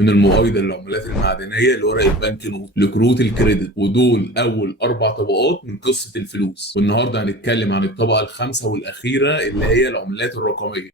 من المؤيد للعملات المعدنيه لورق البنك نوت لكروت الكريدت، ودول اول 4 طبقات من قصه الفلوس. والنهارده هنتكلم عن الطبقه الخامسه والاخيره اللي هي العملات الرقميه.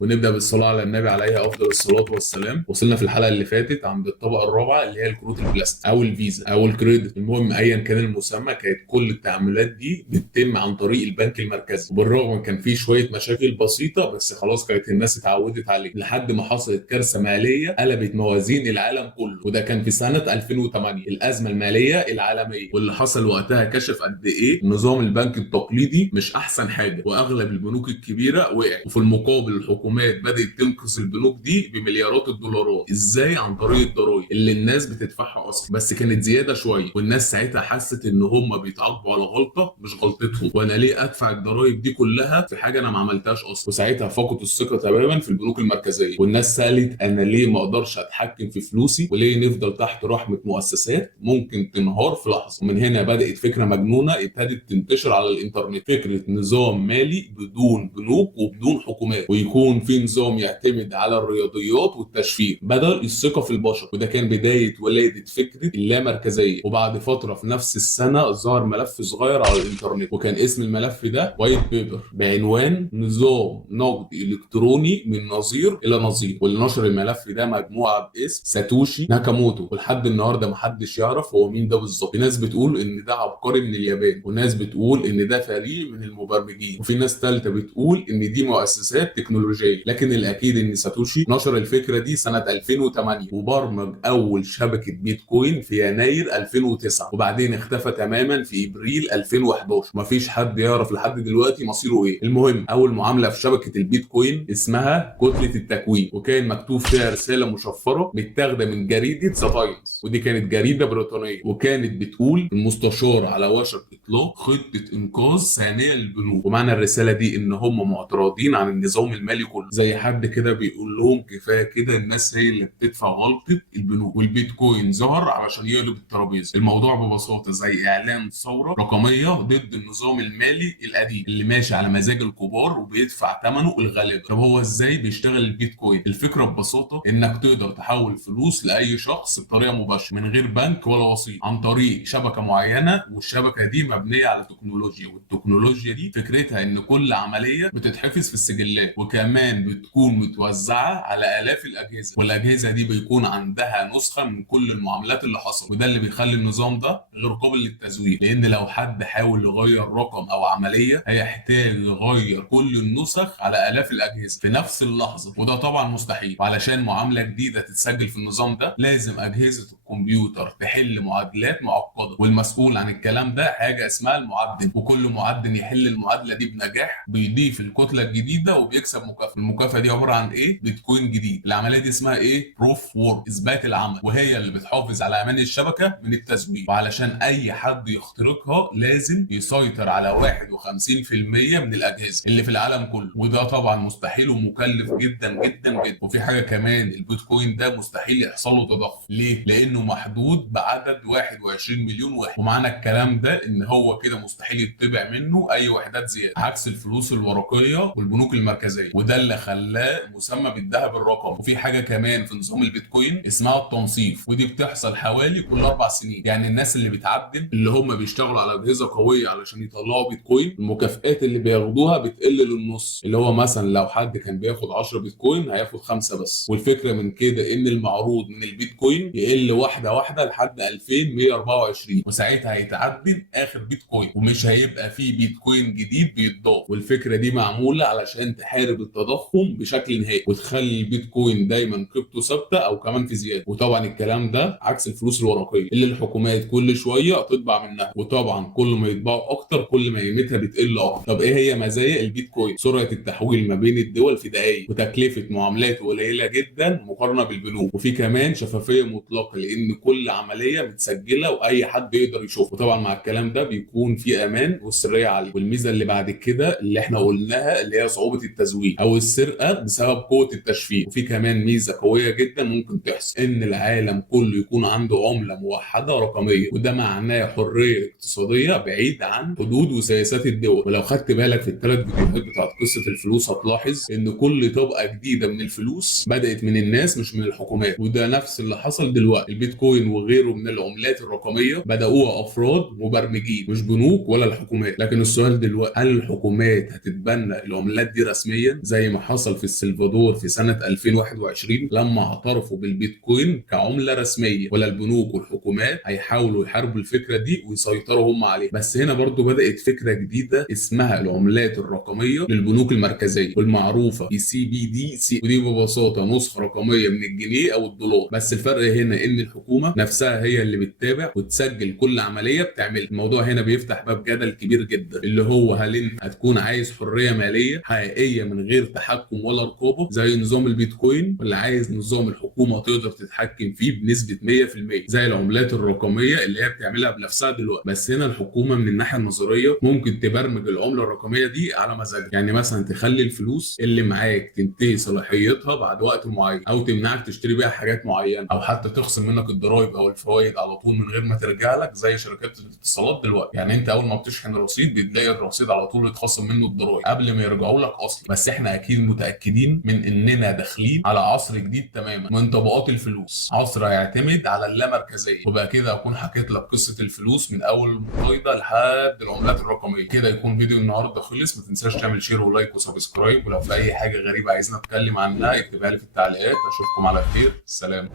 ونبدا بالصلاه على النبي عليه افضل الصلاه والسلام. وصلنا في الحلقه اللي فاتت عند الطبقه الرابعه اللي هي الكروت البلاستيك او الفيزا او الكريدت، المهم ايا كان المسمى. كانت كل التعاملات دي بتتم عن طريق البنك المركزي، وبالرغم من كان في شويه مشاكل بسيطه بس خلاص كانت الناس اتعودت عليه، لحد ما حصلت كارثه ماليه قلبت موازين العالم كله. وده كان في سنه 2008، الازمه الماليه العالميه. واللي حصل وقتها كشف قد ايه نظام البنك التقليدي مش احسن حاجه، واغلب البنوك الكبيره وقعت، وفي المقابل الحكومات بدأت تنقذ البنوك دي بمليارات الدولارات. ازاي؟ عن طريق الضرائب اللي الناس بتدفعها اصلا، بس كانت زياده شويه، والناس ساعتها حست ان هم بيتعاقبوا على غلطه مش غلطتهم، وانا ليه ادفع الضرائب دي كلها في حاجه انا ما عملتهاش اصلا. وساعتها فقدوا الثقه تماما في البنوك المركزيه، والناس سالت انا ليه ما اقدرش اتحكم في فلوسي، وليه نفضل تحت رحمه مؤسسات ممكن تنهار في لحظه. ومن هنا بدات فكره مجنونه ابتدت تنتشر على الانترنت، فكره نظام مالي بدون بنوك وبدون حكومات، ويكون في نظام يعتمد على الرياضيات والتشفير بدل الثقه في البشر. وده كان بدايه ولاده فكره اللامركزيه. وبعد فتره في نفس السنه ظهر ملف صغير على الانترنت، وكان اسم الملف ده وايت بيبر بعنوان نظام نقدي الكتروني من نظير الى نظير. واللي نشر الملف ده مجموعه باسم ساتوشي ناكاموتو، ولحد النهارده محدش يعرف هو مين ده بالظبط. في ناس بتقول ان ده عبقري من اليابان، وناس بتقول ان ده فريق من المبرمجين، وفي ناس ثالثه بتقول ان دي مؤسسات تكنولوجيه. لكن الاكيد ان ساتوشي نشر الفكره دي سنه 2008، وبرمج اول شبكه بيتكوين في يناير 2009، وبعدين اختفى تماما في ابريل 2011. مفيش حد يعرف لحد دلوقتي مصيره ايه. المهم اول معامله في شبكه البيتكوين اسمها كتله التكوين، وكان مكتوب فيها رساله مشفره متاخده من جريده ساتاينس، ودي كانت جريده بريطانيه، وكانت بتقول المستشار على وشك اطلاق خطه انقاذ ثانيه للبنوك. ومعنى الرساله دي ان هم معترضين عن النظام المالي كله، زي حد كده بيقول لهم كفايه كده، الناس هي اللي بتدفع غلطه البنوك، والبيتكوين ظهر علشان يقلب الترابيزه. الموضوع ببساطه زي اعلان ثوره رقميه ضد النظام المالي القديم اللي ماشي على مزاج الكبار وبيدفع ثمنه الغالب. طب هو ازاي بيشتغل البيتكوين؟ الفكره ببساطه انك تقدر تحول فلوس لاي شخص بطريقه مباشره من غير بنك ولا وسيط، عن طريق شبكه معينه، والشبكه دي مبنيه على تكنولوجيا، والتكنولوجيا دي فكرتها ان كل عمليه بتتحفظ في السجلات، وكمان بتكون متوزعه على الاف الاجهزه، والاجهزه دي بيكون عندها نسخه من كل المعاملات اللي حصلت. وده اللي بيخلي النظام ده غير قابل للتزوير، لان لو حد حاول يغير رقم او عمليه هيحتاج يغير كل النسخ على الاف الاجهزه في نفس اللحظه، وده طبعا مستحيل. وعلشان معامله جديده تتسجل في النظام ده لازم اجهزه الكمبيوتر تحل معادلات معقده، والمسؤول عن الكلام ده حاجه اسمها المعدن، وكل معدن يحل المعادله دي بنجاح بيضيف الكتله الجديده وبيكسب مكافاه. المكافاه دي عباره عن ايه؟ بيتكوين جديد. العمليه دي اسمها ايه؟ بروف وورك، اثبات العمل، وهي اللي بتحافظ على امان الشبكه من التزوير. وعلشان اي حد يخترقها لازم يسيطر على 51% من الاجهزه اللي في العالم كله، وده طبعا مستحيل ومكلف جدا جدا جدا. وفي حاجه كمان، البيتكوين ده مستحيل يحصل له تضخم. ليه؟ لانه محدود بعدد 21 مليون واحد، ومعنى الكلام ده ان هو كده مستحيل يطبع منه اي وحدات زياده، عكس الفلوس الورقيه والبنوك المركزيه، وده اللي خلاه مسمى بالذهب الرقمي. وفي حاجه كمان في نظام البيتكوين اسمها التنصيف، ودي بتحصل حوالي كل 4 سنين. يعني الناس اللي بتعدل اللي هم بيشتغلوا على اجهزه قويه علشان يطلعوا بيتكوين، المكافئات اللي بياخدوها بتقل للنص. اللي هو مثلا لو حد كان بياخد 10 بيتكوين هياخد 5 بس. والفكره من كده ان المعروض من البيتكوين يقل واحده واحده لحد 2124، وساعتها هيتعدل اخر بيتكوين ومش هيبقى فيه بيتكوين جديد بيتضاف. والفكره دي معموله علشان تحارب التضخم بشكل نهائي، وتخلي البيتكوين دايما قيمته ثابته او كمان في زياده. وطبعا الكلام ده عكس الفلوس الورقيه اللي الحكومات كل شويه تطبع منها، وطبعا كل ما يطبعوا اكتر كل ما قيمتها بتقل اكتر. طب ايه هي مزايا البيتكوين؟ سرعه التحويل ما بين الدول في دقائق، وتكلفه معاملاته قليله جدا مقارنه بالبنوك، وفي كمان شفافيه مطلقه لان كل عمليه متسجله واي حد يقدر يشوفها. وطبعا مع الكلام ده بيكون في امان والسريه عاليه. والميزه اللي بعد كده اللي احنا قلناها اللي هي صعوبه التزوير او او السرقه بسبب قوه التشفير. وفي كمان ميزه قويه جدا ممكن تحصل، ان العالم كله يكون عنده عمله موحده رقميه، وده معناه حريه اقتصاديه بعيد عن حدود وسياسات الدول. ولو خدت بالك في الثلاث فيديوهات بتاعت قصه الفلوس هتلاحظ ان كل طبقه جديده من الفلوس بدات من الناس مش من الحكومات، وده نفس اللي حصل دلوقتي. البيتكوين وغيره من العملات الرقميه بداوها افراد مبرمجين مش بنوك ولا الحكومات. لكن السؤال دلوقتي، هل الحكومات هتتبنى العملات دي رسميا زي ما حصل في السلفادور في سنه 2021 لما اعترفوا بالبيتكوين كعمله رسميه، ولا البنوك والحكومات هيحاولوا يحاربوا الفكره دي ويسيطروا هم عليها؟ بس هنا برضو بدات فكره جديده اسمها العملات الرقميه للبنوك المركزيه، والمعروفه CBDC، ودي ببساطه نسخه رقميه من الجنيه او الدولار. بس الفرق هنا ان الحكومه نفسها هي اللي بتتابع وتسجل كل عمليه بتعملها. الموضوع هنا بيفتح باب جدل كبير جدا، اللي هو هل انت هتكون عايز حريه ماليه حقيقيه من غير تحكم ولا رقابه زي نظام البيتكوين، ولا عايز نظام الحكومه تقدر تتحكم فيه بنسبه 100% زي العملات الرقميه اللي هي بتعملها بنفسها دلوقتي؟ بس هنا الحكومه من الناحيه النظريه ممكن تبرمج العمله الرقميه دي على مزاجها. يعني مثلا تخلي الفلوس اللي معاك تنتهي صلاحيتها بعد وقت معين، او تمنعك تشتري بيها حاجات معينه، او حتى تخصم منك الضرائب او الفوائد على طول من غير ما ترجع لك زي شركات الاتصالات دلوقتي. يعني انت اول ما بتشحن رصيد بتلاقي الرصيد على طول اتخصم منه الضرائب قبل ما يرجعوا لك اصلا. بس احنا اكيد متاكدين من اننا داخلين على عصر جديد تماما من طبقات الفلوس، عصر هيعتمد على اللامركزيه. وبقى كده اكون حكيت لك قصه الفلوس من اول المقايضه لحد العملات الرقميه. كده يكون فيديو النهارده خلص. ما تنساش تعمل شير ولايك وسبسكرايب، ولو في اي حاجه غريبه عايزنا نتكلم عنها اكتبها لي في التعليقات. اشوفكم على خير، سلام.